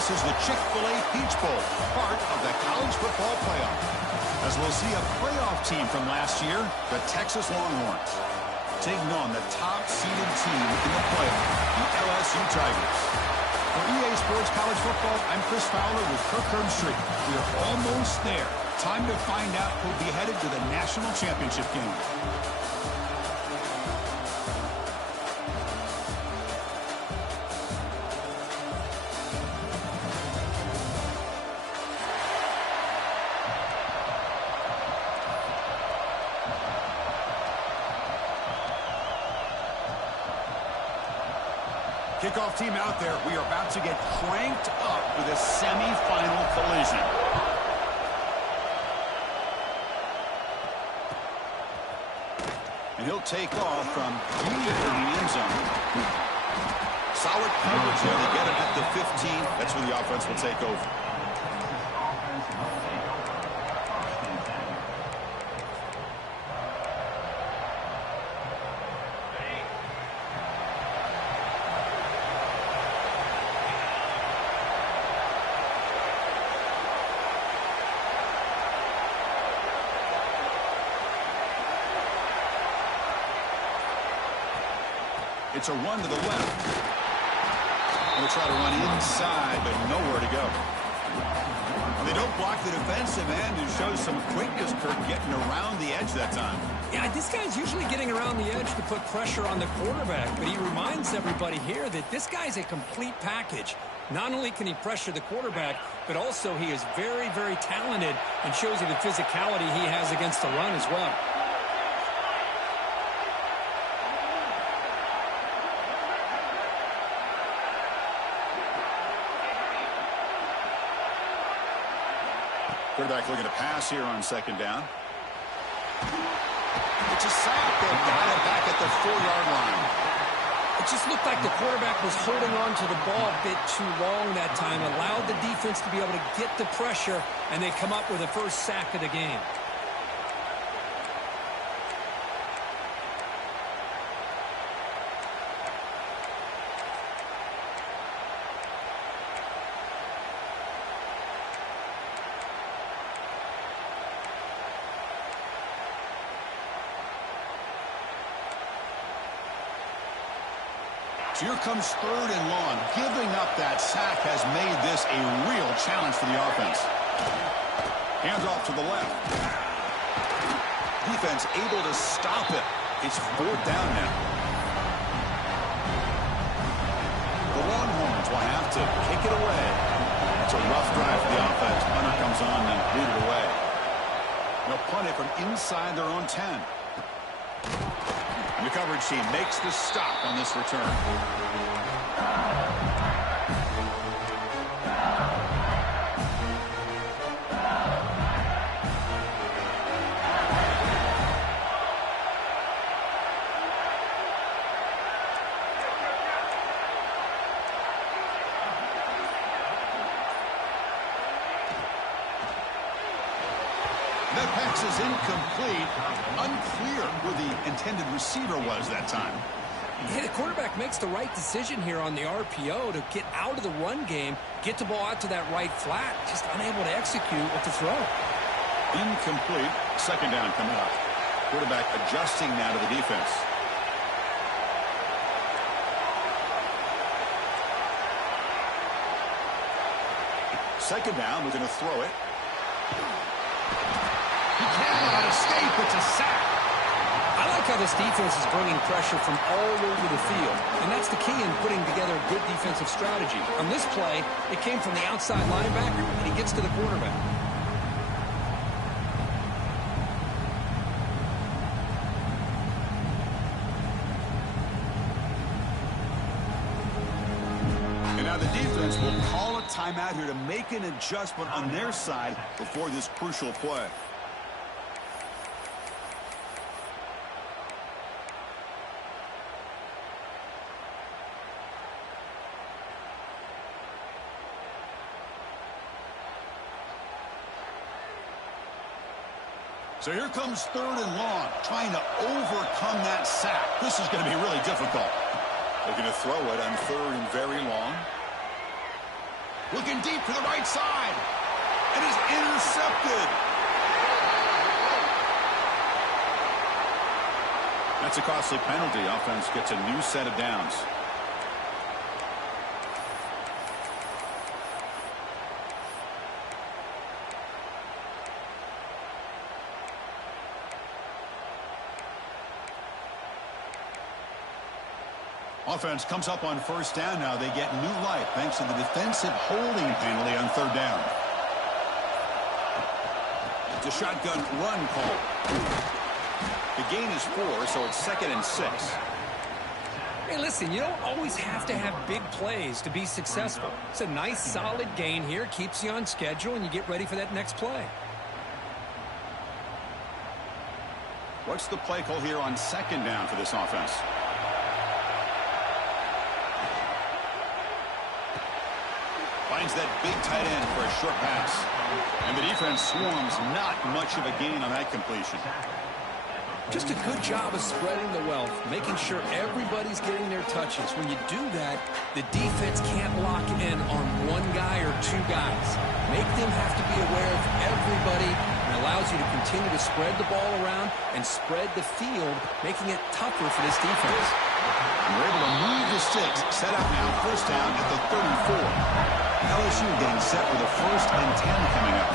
This is the Chick-fil-A Peach Bowl, part of the college football playoff. As we'll see a playoff team from last year, the Texas Longhorns, taking on the top-seeded team in the playoff, the LSU Tigers. For EA Sports College Football, I'm Chris Fowler with Kirk Herbstreit. We are almost there. Time to find out who'll be headed to the national championship game. Kickoff team out there. We are about to get cranked up for the semifinal collision. And he'll take off from deep in the end zone. Solid coverage there. They get him at the 15. That's where the offense will take over. It's a run to the left. We'll try to run inside, but nowhere to go. They don't block the defensive end and show some quickness, Kirk, getting around the edge that time. Yeah, this guy's usually getting around the edge to put pressure on the quarterback, but he reminds everybody here that this guy's a complete package. Not only can he pressure the quarterback, but also he is very, very talented and shows you the physicality he has against the run as well. Quarterback looking to pass here on second down. It's a sack. They got it back at the 4-yard line. It just looked like the quarterback was holding on to the ball a bit too long that time, allowed the defense to be able to get the pressure, and they come up with the first sack of the game. Here comes third and long. Giving up that sack has made this a real challenge for the offense. Hands off to the left. Defense able to stop it. It's fourth down now. The Longhorns will have to kick it away. It's a rough drive for the offense. Punter comes on and lead it away. They'll punt it from inside their own 10. The coverage team makes the stop on this return. That pass is incomplete. Unclear who the intended receiver was that time. Yeah, the quarterback makes the right decision here on the RPO to get out of the run game, get the ball out to that right flat, just unable to execute with the throw. Incomplete. Second down coming up. Quarterback adjusting now to the defense. Second down, we're going to throw it. He cannot escape. It's a sack. I like how this defense is bringing pressure from all over the field, and that's the key in putting together a good defensive strategy. On this play, it came from the outside linebacker, and he gets to the quarterback. And now the defense will call a timeout here to make an adjustment on their side before this crucial play. So here comes third and long, trying to overcome that sack. This is going to be really difficult. They're going to throw it on third and very long. Looking deep to the right side. It is intercepted. That's a costly penalty. Offense gets a new set of downs. Offense comes up on first down now. They get new life thanks to the defensive holding penalty on third down. It's a shotgun run call. The gain is 4, so it's 2nd and 6. Hey, listen, you don't always have to have big plays to be successful. It's a nice, solid gain here. Keeps you on schedule, and you get ready for that next play. What's the play call here on 2nd down for this offense? Finds that big tight end for a short pass. And the defense swarms. Not much of a gain on that completion. Just a good job of spreading the wealth, making sure everybody's getting their touches. When you do that, the defense can't lock in on one guy or two guys. Make them have to be aware of everybody, and allows you to continue to spread the ball around and spread the field, making it tougher for this defense. And we're able to move the sticks. Set up now, first down at the 34. LSU getting set with a 1st and 10 coming up.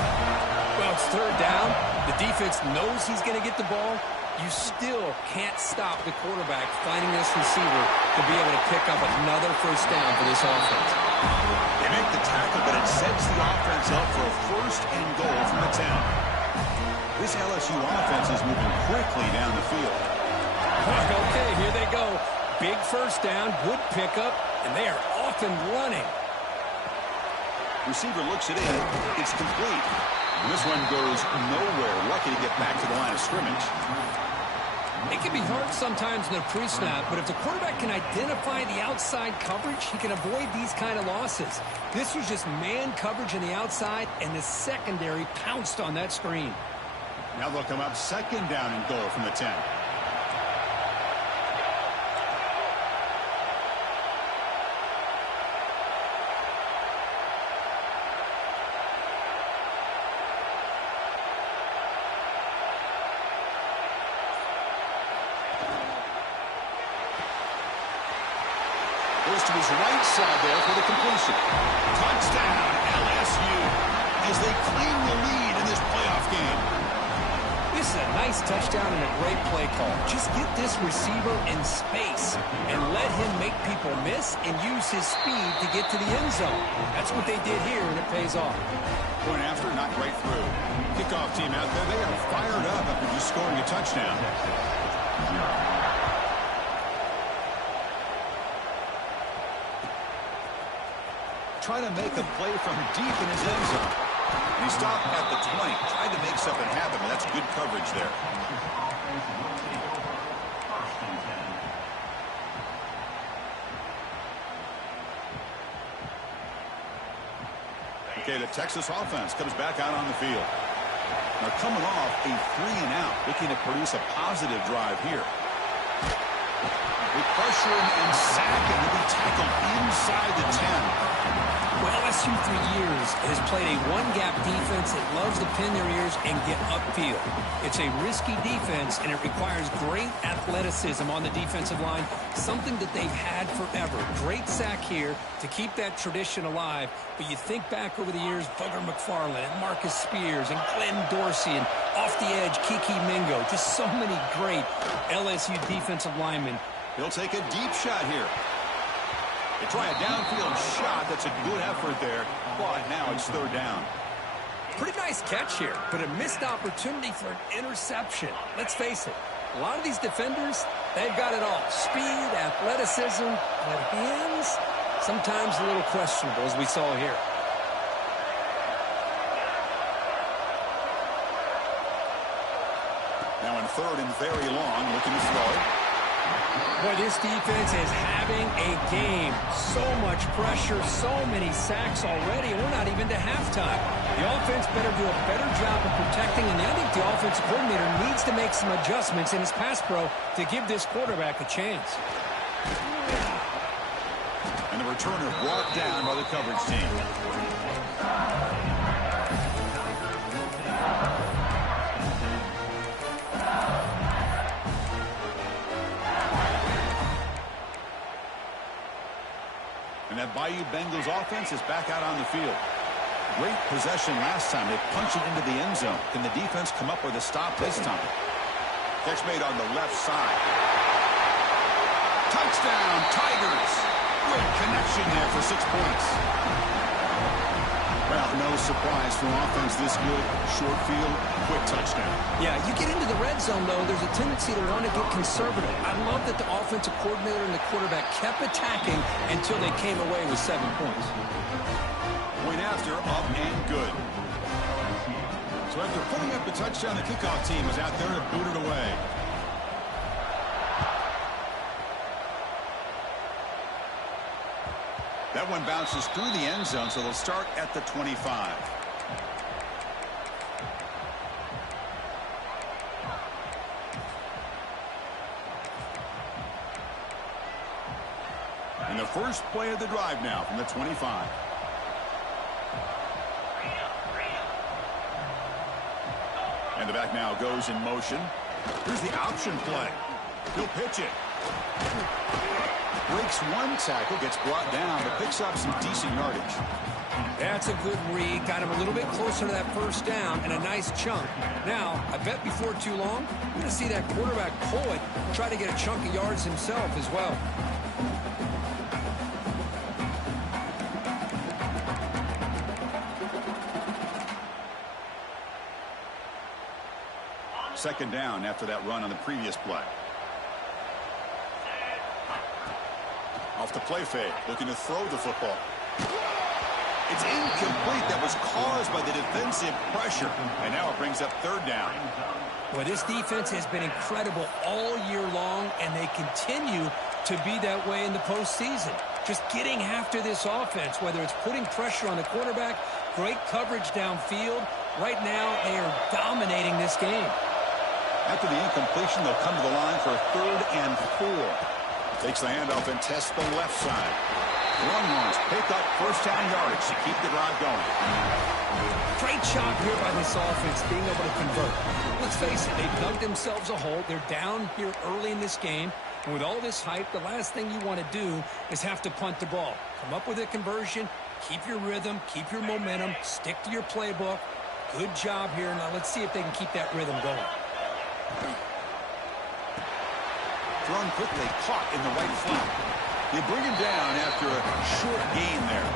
Well, it's third down. The defense knows he's going to get the ball. You still can't stop the quarterback finding this receiver to be able to pick up another first down for this offense. They make the tackle, but it sets the offense up for a 1st and goal from the 10. This LSU offense is moving quickly down the field. Okay, here they go. Big first down, good pickup, and they are off and running. Receiver looks it in. It's complete. And this one goes nowhere. Lucky to get back to the line of scrimmage. It can be hard sometimes in a pre-snap, but if the quarterback can identify the outside coverage, he can avoid these kind of losses. This was just man coverage on the outside, and the secondary pounced on that screen. Now they'll come up 2nd down and goal from the 10. Goes to his right side there for the completion. Touchdown, LSU, as they claim the lead in this playoff game. This is a nice touchdown and a great play call. Just get this receiver in space and let him make people miss and use his speed to get to the end zone. That's what they did here, and it pays off. Point after, not right through. Kickoff team out there, they are fired up after just scoring a touchdown. Trying to make a play from deep in his end zone. He stopped at the 20, tried to make something happen, but that's good coverage there. Okay, the Texas offense comes back out on the field. They're coming off a 3-and-out, looking to produce a positive drive here. They pressure him and sack him. He'll be tackled inside the 10. Well, LSU for years has played a one-gap defense that loves to pin their ears and get upfield. It's a risky defense, and it requires great athleticism on the defensive line, something that they've had forever. Great sack here to keep that tradition alive, but you think back over the years, Booger McFarland and Marcus Spears and Glenn Dorsey and off the edge, Kiki Mingo, just so many great LSU defensive linemen. He'll take a deep shot here. They try a downfield shot. That's a good effort there, but now it's third down. Pretty nice catch here, but a missed opportunity for an interception. Let's face it, a lot of these defenders, they've got it all. Speed, athleticism, but hands, sometimes a little questionable, as we saw here. Now in third and very long, looking to throw. Boy, this defense is having a game. So much pressure, so many sacks already, and we're not even to halftime. The offense better do a better job of protecting, and I think the offensive coordinator needs to make some adjustments in his pass pro to give this quarterback a chance. And the returner brought down by the coverage team. And that Bayou Bengals offense is back out on the field. Great possession last time. They punched it into the end zone. Can the defense come up with a stop this time? Catch made on the left side. Touchdown, Tigers. Great connection there for 6 points. Well, no surprise from offense this good. Short field, quick touchdown. Yeah, you get into the red zone, though, there's a tendency to want to get conservative. I love that the offensive coordinator and the quarterback kept attacking until they came away with 7 points. Point after, up and good. So after putting up the touchdown, the kickoff team is out there to boot it away. That one bounces through the end zone, so they'll start at the 25. And the first play of the drive now from the 25. And the back now goes in motion. Here's the option play. He'll pitch it. Breaks one tackle, gets brought down, but picks up some decent yardage. That's a good read. Got him a little bit closer to that first down and a nice chunk. Now, I bet before too long, we're going to see that quarterback pull it, try to get a chunk of yards himself as well. Second down after that run on the previous play. Off the play fake, looking to throw the football. It's incomplete. That was caused by the defensive pressure. And now it brings up third down. Well, this defense has been incredible all year long, and they continue to be that way in the postseason. Just getting after this offense, whether it's putting pressure on the quarterback, great coverage downfield. Right now, they are dominating this game. After the incompletion, they'll come to the line for a 3rd and 4. Takes the handoff and tests the left side. Longhorns pick up first down yardage to keep the drive going. Great job here by this offense being able to convert. Let's face it, they've dug themselves a hole. They're down here early in this game. And with all this hype, the last thing you want to do is have to punt the ball. Come up with a conversion, keep your rhythm, keep your momentum, stick to your playbook. Good job here. Now let's see if they can keep that rhythm going. Thrown quickly, caught in the right flat. They bring him down after a short gain there.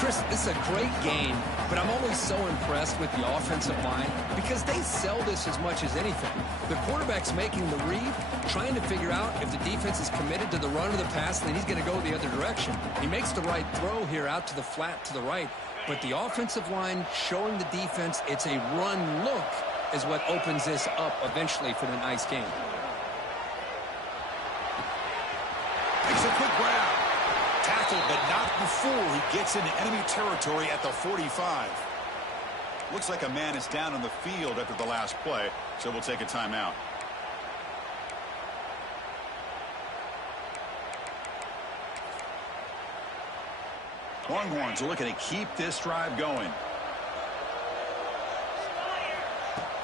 Chris, this is a great game, but I'm always so impressed with the offensive line because they sell this as much as anything. The quarterback's making the read, trying to figure out if the defense is committed to the run or the pass, then he's going to go the other direction. He makes the right throw here out to the flat to the right, but the offensive line showing the defense it's a run look is what opens this up eventually for the nice game. Makes a quick grab. Tackled, but not before he gets into enemy territory at the 45. Looks like a man is down on the field after the last play, so we'll take a timeout. Longhorns are looking to keep this drive going.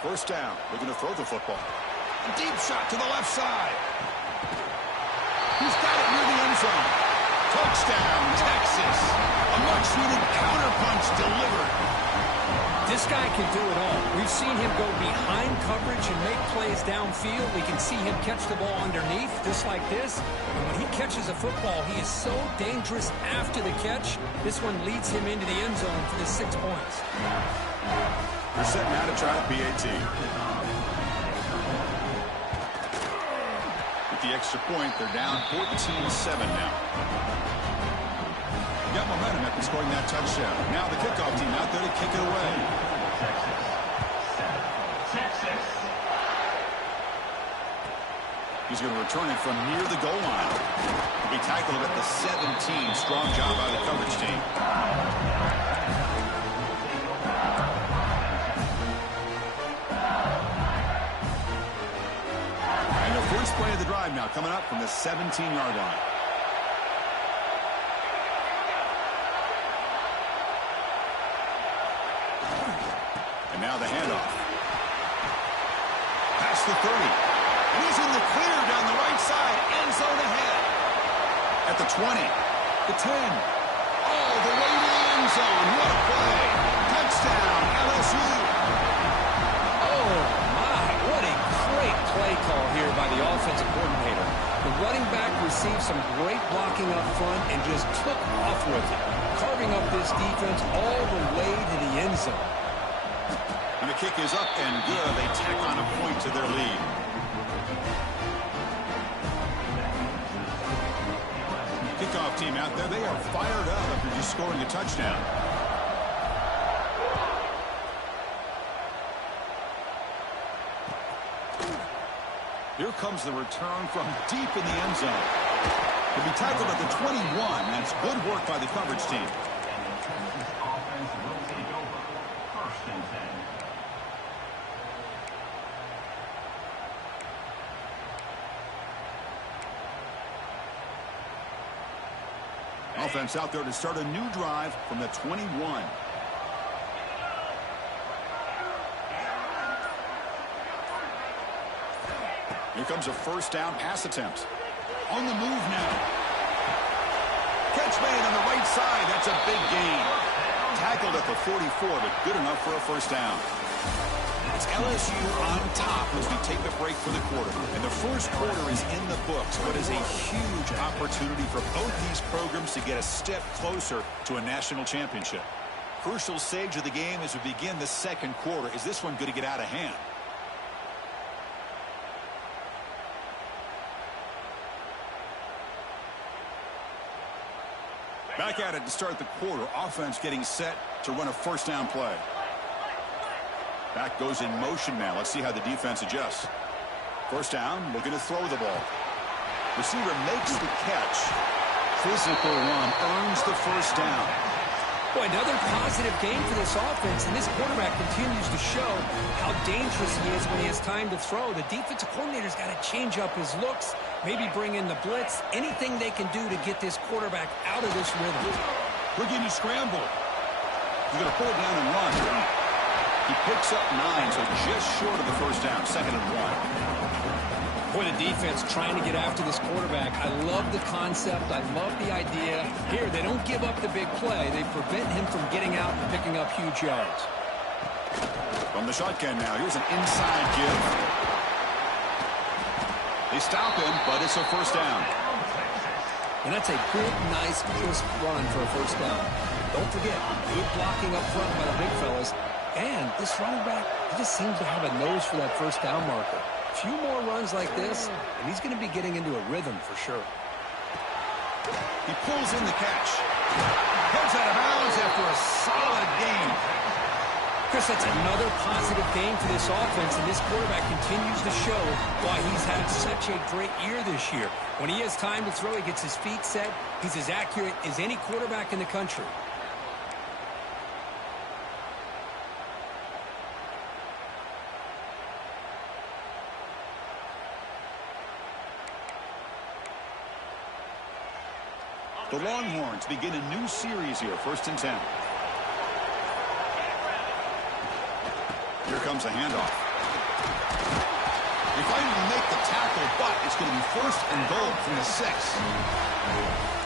First down, looking to throw the football. A deep shot to the left side. He's got it near the end zone. Touchdown, Texas. A much-needed counterpunch delivered. This guy can do it all. We've seen him go behind coverage and make plays downfield. We can see him catch the ball underneath, just like this. And when he catches a football, he is so dangerous after the catch. This one leads him into the end zone for the 6 points. They're setting out to try a PAT. With the extra point, they're down 14-7 now. They got momentum after scoring that touchdown. Now the kickoff team out there to kick it away. He's going to return it from near the goal line. He'll be tackled at the 17. Strong job by the coverage team. And the first play of the drive now coming up from the 17-yard line. And now the handoff. Past the 30. And he's in the clear down the right side. End zone ahead. At the 20. The 10. All the way to the end zone. What a play. Touchdown, LSU. Oh, my. What a great play call here by the offensive coordinator. The running back received some great blocking up front and just took off with it, carving up this defense all the way to the end zone. And the kick is up and good. They tack on a point to their lead. Kickoff team out there, they are fired up after just scoring a touchdown. Here comes the return from deep in the end zone. He'll be tackled at the 21. That's good work by the coverage team. Offense out there to start a new drive from the 21. Here comes a first down pass attempt. On the move now. Catch made on the right side. That's a big gain. Tackled at the 44, but good enough for a first down. It's LSU on top as we take a break for the quarter. And the first quarter is in the books, but is a huge opportunity for both these programs to get a step closer to a national championship. Crucial stage of the game as we begin the second quarter. Is this one going to get out of hand? Back at it to start the quarter. Offense getting set to run a first down play. Back goes in motion now. Let's see how the defense adjusts. First down, looking to throw the ball. Receiver makes the catch. Physical run, earns the first down. Boy, another positive game for this offense, and this quarterback continues to show how dangerous he is when he has time to throw. The defensive coordinator's got to change up his looks, maybe bring in the blitz, anything they can do to get this quarterback out of this rhythm. Looking to scramble. He's going to pull it down and run. He picks up 9, so just short of the first down, 2nd and 1. Boy, the defense trying to get after this quarterback. I love the concept. I love the idea. Here, they don't give up the big play. They prevent him from getting out and picking up huge yards. From the shotgun now, here's an inside give. They stop him, but it's a first down. And that's a good, nice, crisp run for a first down. Don't forget, good blocking up front by the big fellas. And this running back, he just seems to have a nose for that first down marker. A few more runs like this, and he's going to be getting into a rhythm for sure. He pulls in the catch. Goes out of bounds after a solid game. Chris, that's another positive game for this offense, and this quarterback continues to show why he's had such a great year this year. When he has time to throw, he gets his feet set. He's as accurate as any quarterback in the country. The Longhorns begin a new series here, 1st and 10. Here comes a handoff. They finally make the tackle, but it's going to be 1st and goal from the 6.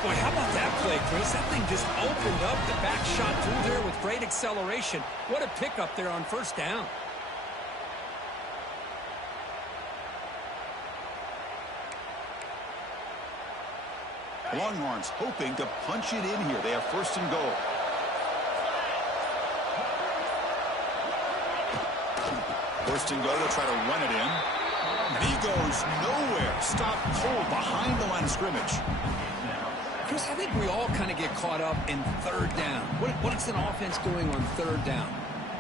Boy, how about that play, Chris? That thing just opened up. The back shot through there with great acceleration. What a pickup there on first down. Longhorns hoping to punch it in here. They have 1st and goal. First and goal, they'll try to run it in. And he goes nowhere. Stopped cold behind the line of scrimmage. Chris, I think we all kind of get caught up in 3rd down. What is an offense doing on 3rd down?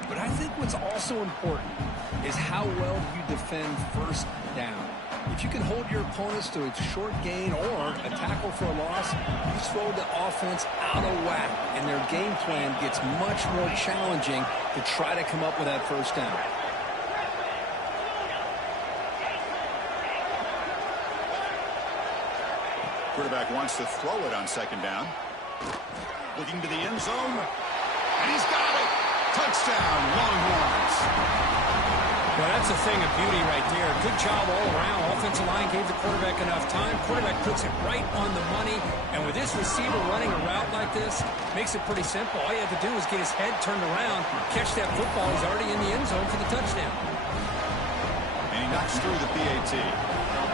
But I think what's also important is how well you defend 1st down. If you can hold your opponents to a short gain or a tackle for a loss, you throw the offense out of whack, and their game plan gets much more challenging to try to come up with that 1st down. Quarterback wants to throw it on 2nd down. Looking to the end zone. And he's got it. Touchdown, Longhorns. Well, that's a thing of beauty right there. Good job all around. Offensive line gave the quarterback enough time. Quarterback puts it right on the money. And with this receiver running a route like this, makes it pretty simple. All you have to do is get his head turned around, catch that football. He's already in the end zone for the touchdown. And he knocks through the PAT.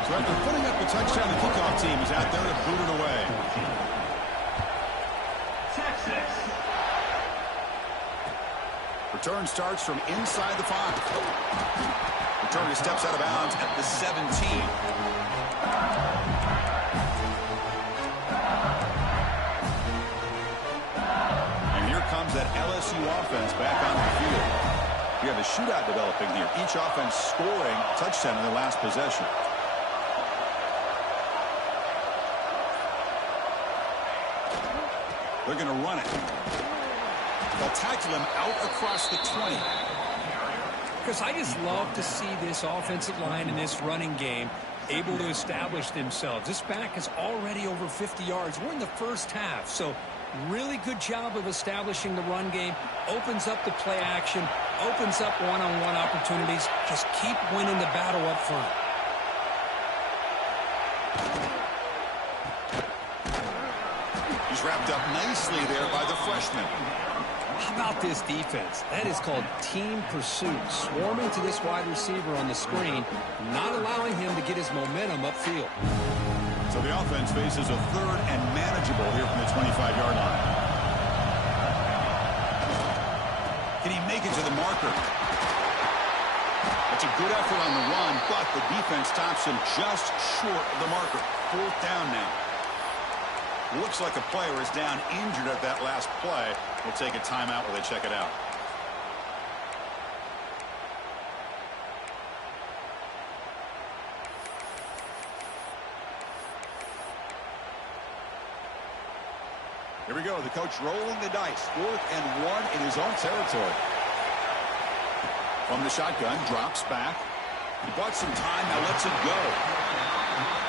So after putting up the touchdown, the kickoff team is out there to boot it away. Return starts from inside the 5. Returner steps out of bounds at the 17. And here comes that LSU offense back on the field. We have a shootout developing here. Each offense scoring a touchdown in their last possession. They're going to run it. They'll tackle him out across the 20. Because I just love to see this offensive line in this running game able to establish themselves. This back is already over 50 yards. We're in the first half, so really good job of establishing the run game. Opens up the play action, opens up one-on-one opportunities. Just keep winning the battle up front. He's wrapped up nicely there by the freshman. How about this defense? That is called team pursuit. Swarming to this wide receiver on the screen, not allowing him to get his momentum upfield. So the offense faces a third and manageable here from the 25-yard line. Can he make it to the marker? That's a good effort on the run, but the defense stops him just short of the marker. 4th down now. Looks like a player is down injured at that last play. We'll take a timeout while they check it out. Here we go. The coach rolling the dice. 4th and 1 in his own territory. From the shotgun, drops back. He bought some time, now lets it go.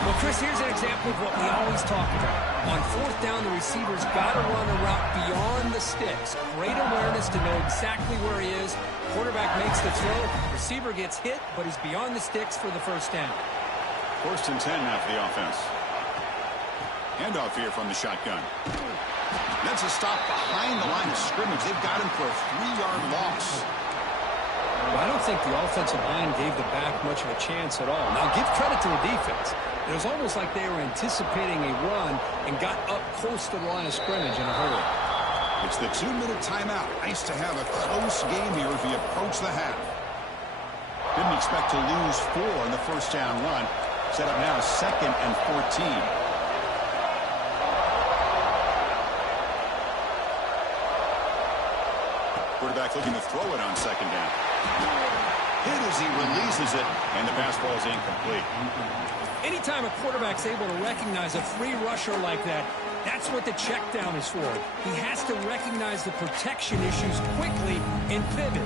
Well, Chris, here's an example of what we always talk about. On 4th down, the receiver's got to run a route beyond the sticks. Great awareness to know exactly where he is. Quarterback makes the throw. Receiver gets hit, but he's beyond the sticks for the first down. 1st and 10 now for the offense. Handoff here from the shotgun. That's a stop behind the line of scrimmage. They've got him for a 3-yard loss. Well, I don't think the offensive line gave the back much of a chance at all. Now, give credit to the defense. It was almost like they were anticipating a run and got up close to the line of scrimmage in a hurry. It's the 2-minute timeout. Nice to have a close game here as we approach the half. Didn't expect to lose 4 in the first down run. Set up now 2nd and 14. Quarterback looking to throw it on 2nd down. Hit as he releases it, and the pass ball is incomplete. Anytime a quarterback's able to recognize a free rusher like that, that's what the check down is for. He has to recognize the protection issues quickly and pivot.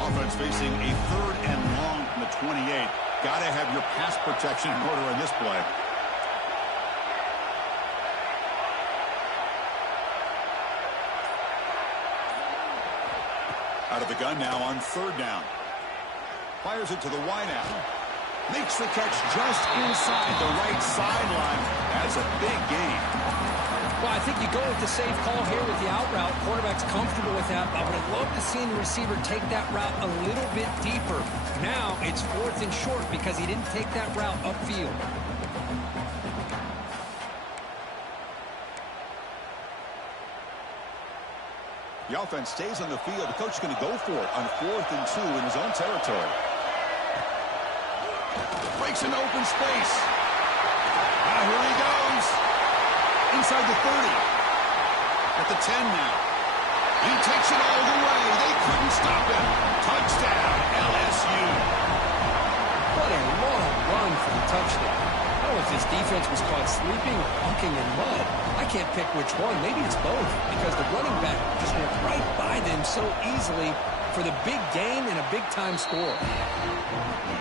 Offense facing a 3rd and long from the 28. Got to have your pass protection in order on this play. Out of the gun now on 3rd down. Fires it to the wideout. Makes the catch just inside the right sideline. That's a big gain. Well, I think you go with the safe call here with the out route. Quarterback's comfortable with that. I would have loved to see the receiver take that route a little bit deeper. Now it's 4th and short because he didn't take that route upfield. The offense stays on the field. The coach is going to go for it on 4th and 2 in his own territory. Breaks an open space. Now here he goes. Inside the 30. At the 10 now. He takes it all the way. They couldn't stop him. Touchdown, LSU. What a long run for the touchdown. I don't know if this defense was caught sleeping or walking in mud. I can't pick which one. Maybe it's both because the running back just went right by them so easily. for the big gain and a big-time score.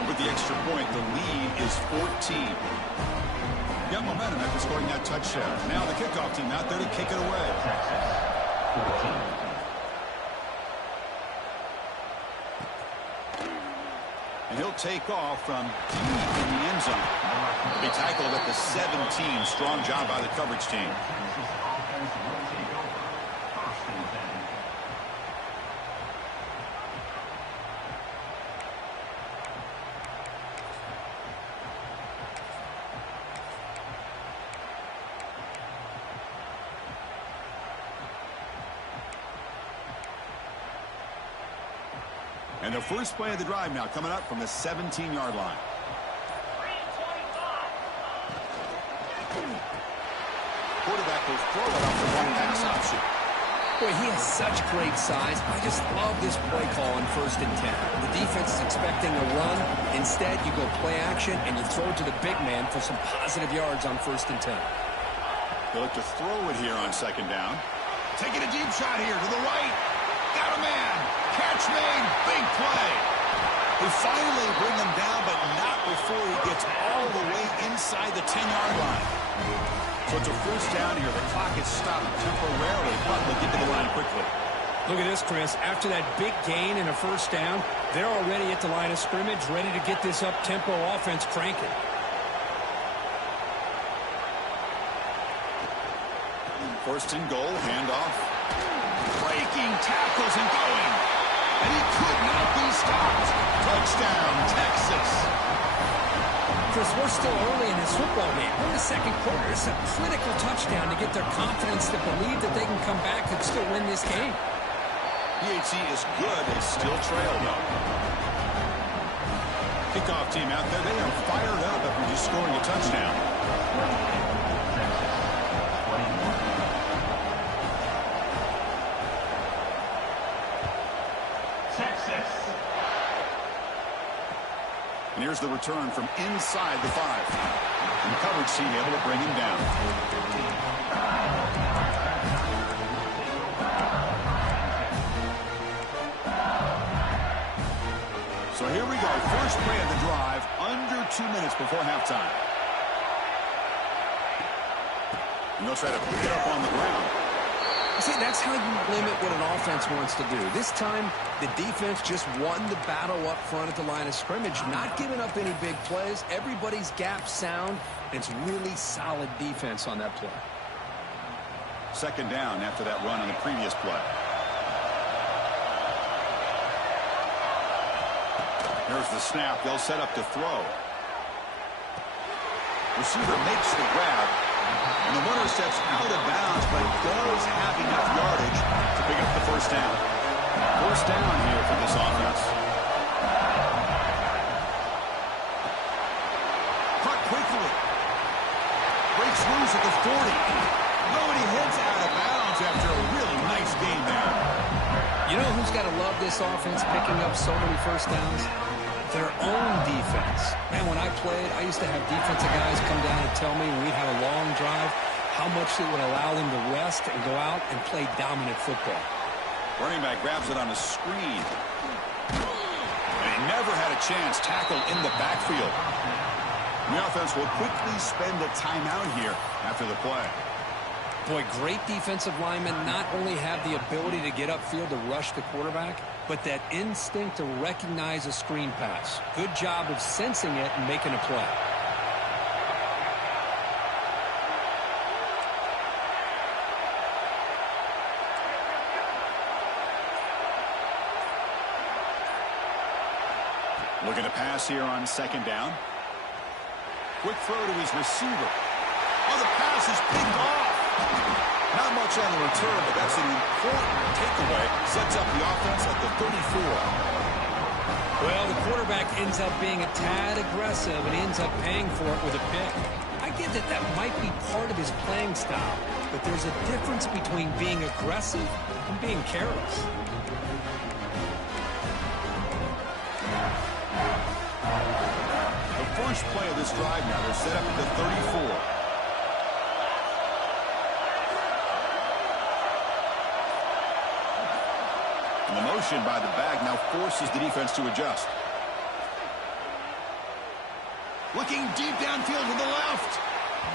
With the extra point, the lead is 14. Got momentum after scoring that touchdown. Now the kickoff team out there to kick it away. And he'll take off from deep in the end zone. He tackled at the 17. Strong job by the coverage team. And the first play of the drive now coming up from the 17-yard line. Quarterback will throw it off the one pass option. Boy, he has such great size. I just love this play call on 1st and 10. The defense is expecting a run. Instead, you go play action, and you throw it to the big man for some positive yards on 1st and 10. They'll look to throw it here on 2nd down. Taking a deep shot here to the right. Got a man. Catch made. Big play. They finally bring him down, but not before he gets all the way inside the 10-yard line. So it's a first down here. The clock is stopped temporarily, but they'll get to the line quickly. Look at this, Chris. After that big gain and a first down, they're already at the line of scrimmage, ready to get this up-tempo offense cranking. First and goal, handoff. Breaking tackles and going. And he could not be stopped. Touchdown, Texas. Chris, we're still early in this football game. We're in the 2nd quarter. It's a critical touchdown to get their confidence to believe that they can come back and still win this game. PAT is good. They still trail, though. Kickoff team out there. They are fired up after just scoring a touchdown. And here's the return from inside the 5. And the coverage team able to bring him down. So here we go. First play of the drive, under 2 minutes before halftime. And they'll try to pick it up on the ground. See, that's how you limit what an offense wants to do. This time, the defense just won the battle up front at the line of scrimmage, not giving up any big plays. Everybody's gap sound. It's really solid defense on that play. 2nd down after that run on the previous play. Here's the snap. They'll set up to throw. Receiver makes the grab. And the runner steps out of bounds, but does have enough yardage to pick up the first down. First down here for this offense. Cut quickly. Breaks loose at the 40. Nobody hits out of bounds after a really nice game there. You know who's got to love this offense picking up so many first downs? Their own defense. Man, when I played, I used to have defensive guys come down and tell me when we'd have a long drive how much it would allow them to rest and go out and play dominant football. Running back grabs it on a screen. And he never had a chance tackled in the backfield. The offense will quickly spend a timeout here after the play. Boy, great defensive linemen not only have the ability to get upfield to rush the quarterback, but that instinct to recognize a screen pass. Good job of sensing it and making a play. Looking to pass here on 2nd down. Quick throw to his receiver. Oh, the pass is picked off. Not much on the return, but that's an important takeaway. Sets up the offense at the 34. Well, the quarterback ends up being a tad aggressive, and he ends up paying for it with a pick. I get that that might be part of his playing style, but there's a difference between being aggressive and being careless. The first play of this drive now, they're set up at the 34. And the motion by the back now forces the defense to adjust. Looking deep downfield to the left.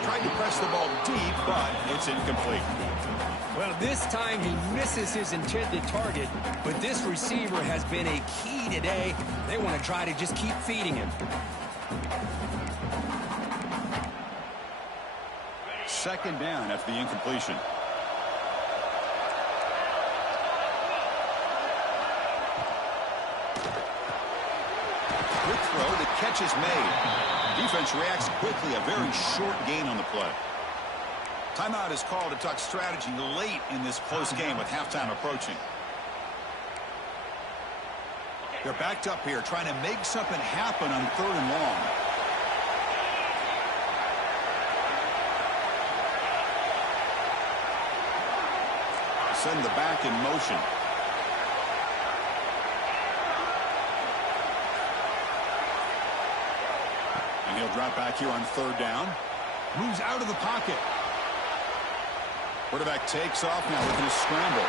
Tried to press the ball deep, but it's incomplete. Well, this time he misses his intended target, but this receiver has been a key today. They want to try to just keep feeding him. Second down after the incompletion. Quick throw, the catch is made. Defense reacts quickly, a very short gain on the play. Timeout is called to talk strategy late in this close game with halftime approaching. They're backed up here trying to make something happen on 3rd and long. Send the back in motion. And he'll drop back here on 3rd down. Moves out of the pocket. Quarterback takes off now looking to scramble.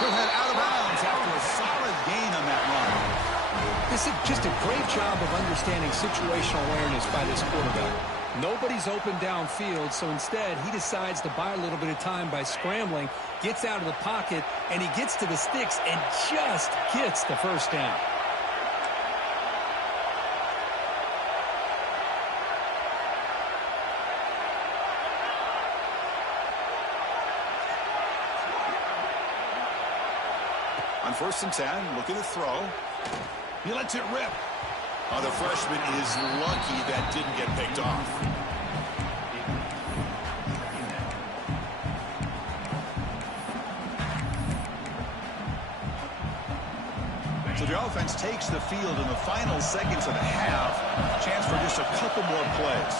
He'll head out of bounds after a solid gain on that run. This is just a great job of understanding situational awareness by this quarterback. Nobody's open downfield, so instead he decides to buy a little bit of time by scrambling, gets out of the pocket, and he gets to the sticks and just gets the first down. On 1st and 10, looking to throw. He lets it rip. Oh, the freshman is lucky that didn't get picked off. So the offense takes the field in the final seconds of the half. Chance for just a couple more plays.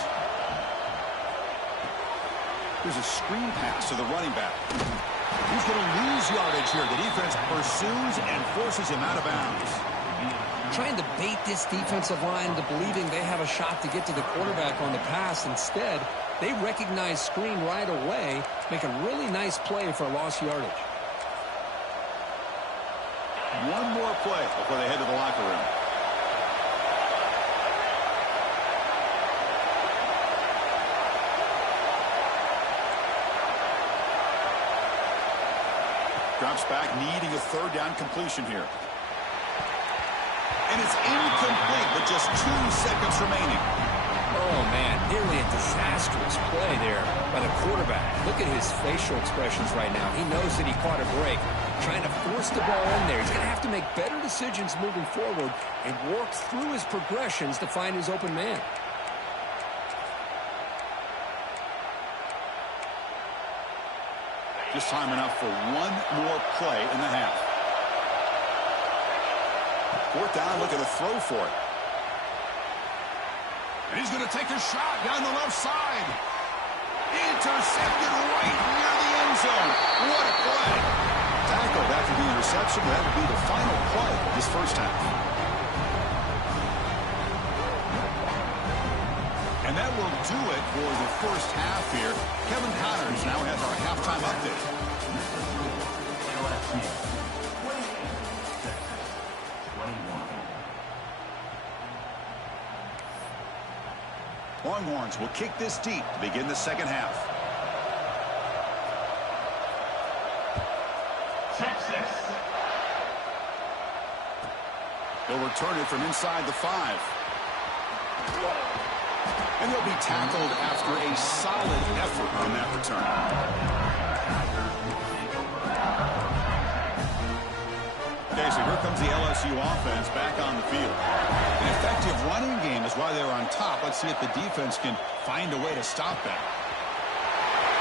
There's a screen pass to the running back. He's going to lose yardage here. The defense pursues and forces him out of bounds. Trying to bait this defensive line into believing they have a shot to get to the quarterback on the pass. Instead, they recognize screen right away, make a really nice play for lost yardage. One more play before they head to the locker room. Drops back, needing a 3rd down completion here. And it's incomplete with just 2 seconds remaining. Oh, man, nearly a disastrous play there by the quarterback. Look at his facial expressions right now. He knows that he caught a break, trying to force the ball in there. He's going to have to make better decisions moving forward and work through his progressions to find his open man. Just time enough for one more play in the half. 4th down, look at the throw for it. And he's going to take a shot down the left side. Intercepted right near the end zone. What a play. Tackled after the interception. That would be the final play of this first half. And that will do it for the first half here. Kevin Connors now has our halftime update. Longhorns will kick this deep to begin the second half. Texas. They'll return it from inside the 5. And they'll be tackled after a solid effort on that return. Okay, so here comes the LSU offense back on the field. An effective running game is why they're on top. Let's see if the defense can find a way to stop that.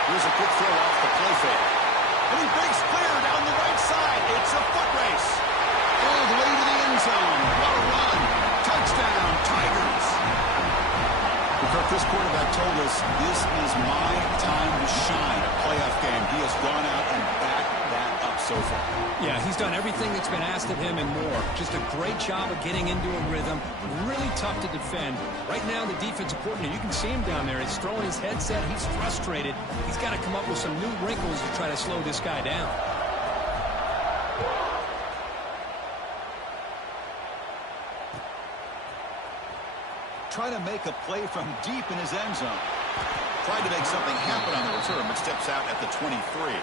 Here's a quick throw off the play fake. And he breaks clear down the right side. It's a foot race. All the way to the end zone. What a run. Touchdown, Tigers. Kirk, this quarterback told us this is my time to shine. A playoff game. He has gone out and backed that up so far. Yeah, he's done everything that's been asked of him and more. Just a great job of getting into a rhythm. Really tough to defend. Right now, the defensive coordinator, you can see him down there. He's throwing his headset. He's frustrated. He's got to come up with some new wrinkles to try to slow this guy down. trying to make a play from deep in his end zone. Tried to make something happen on the return, but steps out at the 23.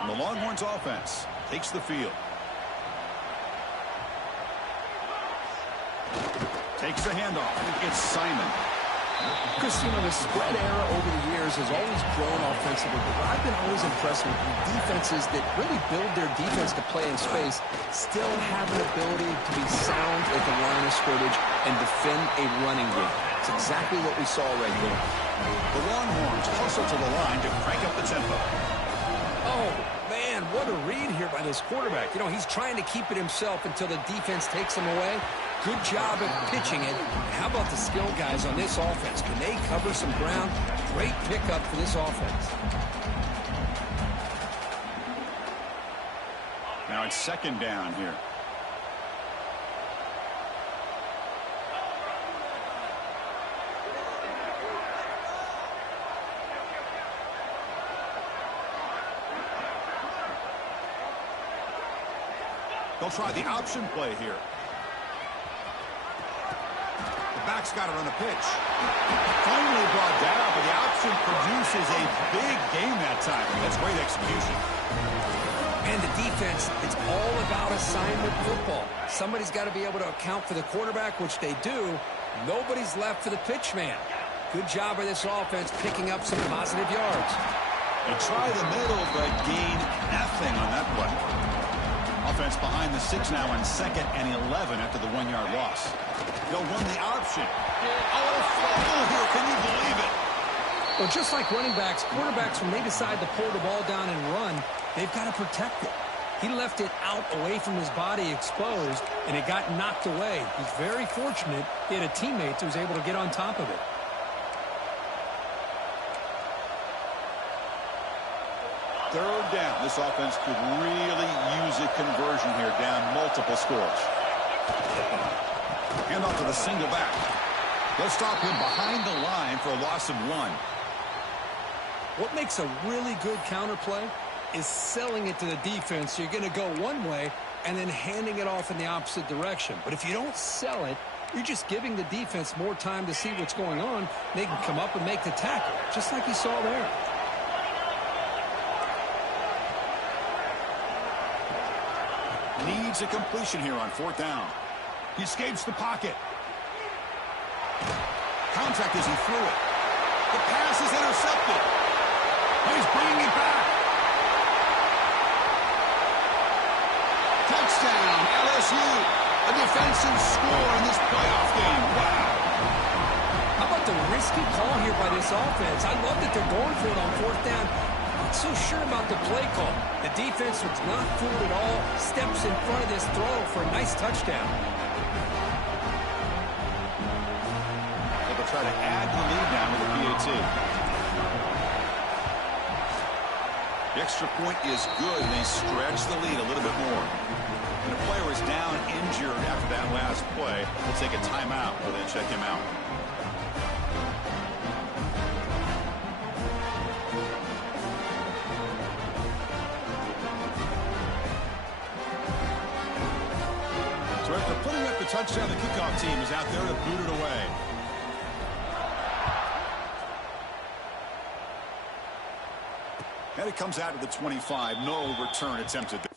And the Longhorns offense takes the field. Takes the handoff. It's Simon. Chris, you know, the spread era over the years has always grown offensively, but I've been always impressed with defenses that really build their defense to play in space, still have an ability to be sound at the line of scrimmage and defend a running game. It's exactly what we saw right there. The Longhorns hustle to the line to crank up the tempo. Oh, man, what a read here by this quarterback. You know, he's trying to keep it himself until the defense takes him away. Good job at pitching it. How about the skill guys on this offense? Can they cover some ground? Great pickup for this offense. Now it's second down here. They'll try the option play here. The back's got it on the pitch. Finally brought down, but the option produces a big game that time. That's great execution. And the defense, it's all about assignment football. Somebody's got to be able to account for the quarterback, which they do. Nobody's left for the pitch man. Good job by this offense picking up some positive yards. They try the middle, but gain nothing on that play. Offense behind the 6 now on 2nd and 11 after the 1-yard loss. They'll run the option. Oh, fumble here. Can you believe it? Well, just like running backs, quarterbacks, when they decide to pull the ball down and run, they've got to protect it. He left it out away from his body exposed, and it got knocked away. He's very fortunate he had a teammate who was able to get on top of it. Third down. This offense could really use a conversion here, down multiple scores. Hand off to the single back. They'll stop him behind the line for a loss of 1. What makes a really good counterplay is selling it to the defense. So you're going to go one way and then handing it off in the opposite direction. But if you don't sell it, you're just giving the defense more time to see what's going on. They can come up and make the tackle, just like you saw there. Needs a completion here on 4th down. He escapes the pocket. Contact as he threw it. The pass is intercepted. He's bringing it back. Touchdown, LSU. A defensive score in this playoff game. Wow. How about the risky call here by this offense? I love that they're going for it on 4th down. Not so sure about the play call. The defense was not fooled at all. Steps in front of this throw for a nice touchdown. They'll try to add the lead now with the PAT. The extra point is good, and they stretch the lead a little bit more. And the player is down injured after that last play. We'll take a timeout or then check him out. So after putting up the touchdown, the kickoff team is out there to boot it away. And it comes out to the 25. No return attempted there.